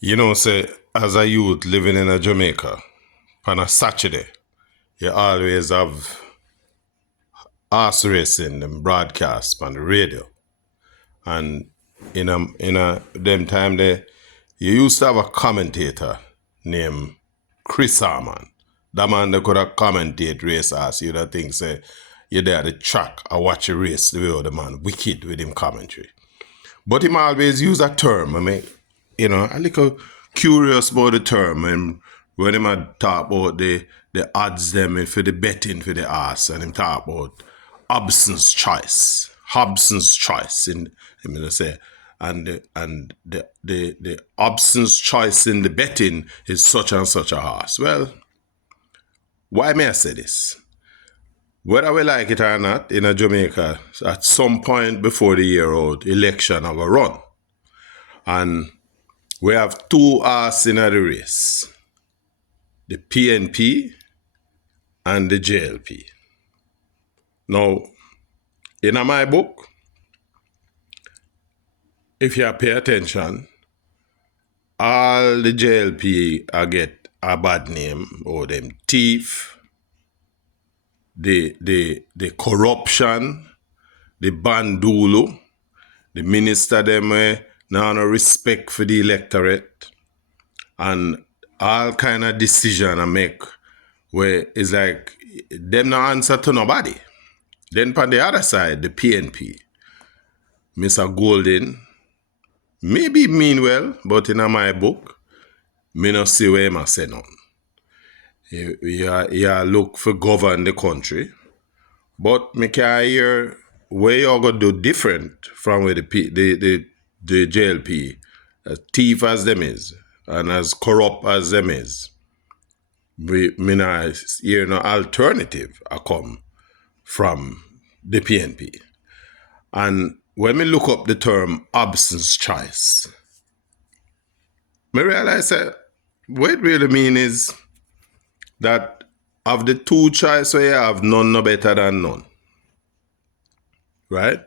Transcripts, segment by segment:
You know, say, as a youth living in a Jamaica, on a Saturday, you always have horse racing and broadcasts on the radio. And in a them time there, you used to have a commentator named Chris Harman. That man that could have commentate race horse, you'd have think say you're there at the track, I watch a race the way the man wicked with him commentary. But him always use a term. I mean, a little curious about the term. And when him had talk about the odds them for the betting for the ass, and him talk about Hobson'S choice. Hobson'S choice in him gonna say. And the Hobson'S choice in the betting is such and such a horse. Well, why may I say this? Whether we like it or not, in a Jamaica, at some point before the year out, election have a run. And we have two horses in the race. The PNP and the JLP. Now, in my book, if you pay attention, all the JLP get a bad name, or them thief, the corruption, the bandulu, the minister them now no respect for the electorate, and all kind of decision I make where it's like them no answer to nobody. Then on the other side, the PNP, Mr. Golden, maybe mean well, but in my book, me no see where him say nothing. He look for govern the country, but me can hear where you gonna do different from where the JLP, as thief as them is, and as corrupt as them is. Me not hear no alternative I come from the PNP. And when me look up the term Hobson'S choice, me realize that what it really mean is that of the two choices we have, none no better than none. Right?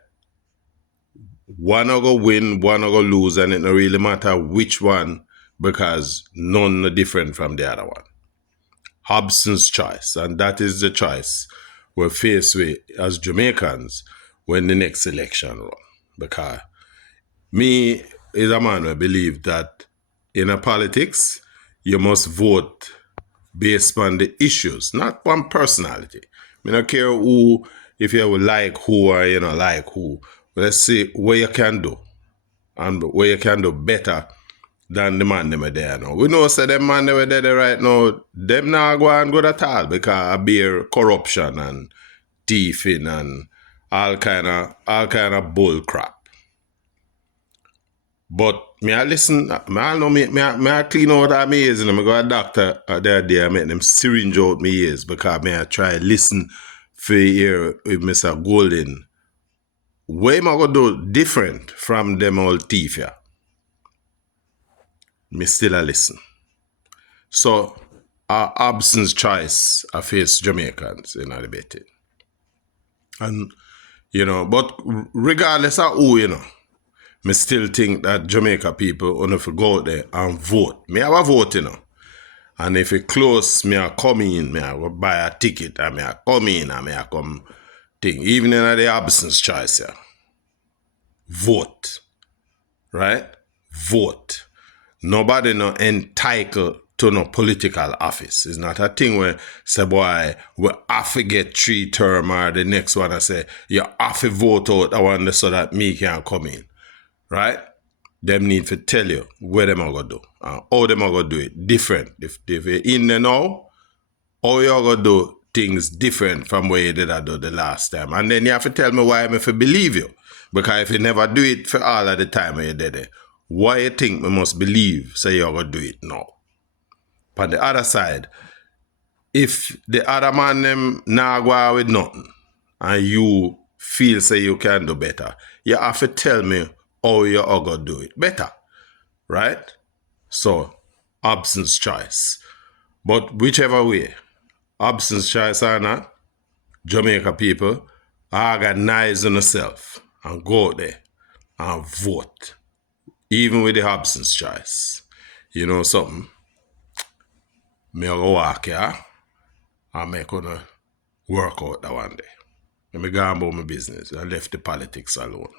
One will go win, one will go lose, and it no really matter which one, because none are different from the other one. Hobson'S choice, and that is the choice we're faced with as Jamaicans when the next election run. Because me is a man who believe that in a politics, you must vote based on the issues, not one personality. I don't care who, if you would like who or you know like who. Let's see what you can do, and what you can do better than the man them are there now. We know say them man them are there right now, them not go and good at all, because I bear corruption and thieving and all kind of bull crap. But me I listen, me I know me I clean out my ears, and I go to a doctor the other day, I make them syringe out my ears, because me I try listen for hear with Mr. Golden. What am I gonna do different from them old thief here? Me still a listen. So our Hobson'S choice I face Jamaicans in the betting. And but regardless of who, me still think that Jamaica people want to go out there and vote. Me have a vote, And if it close, me I come in, me I go buy a ticket, and me I come in, and me I come thing. Even in the Hobson'S choice, yeah. Vote. Right? Vote. Nobody no entitled to no political office. It's not a thing where say, boy, we have to get 3 term, or the next one I say, you have to vote out that one so that me can come in. Right? Them need to tell you where them are going to do and how them are going to do it different. If you're in there now, how you're going to do things different from where you did do the last time. And then you have to tell me why I'm if I believe you. Because if you never do it for all of the time when you did it, why you think we must believe say you're going to do it now? On the other side, if the other man them not go out with nothing and you feel say you can do better, you have to tell me how you are going to do it better. Right? So, Hobson'S choice. But whichever way, Hobson'S choice or not, Jamaica people, organize on yourself and go out there and vote. Even with the Hobson'S choice. you know something? Me go walk here and make gonna work out that one day. Let me go about my business. I left the politics alone.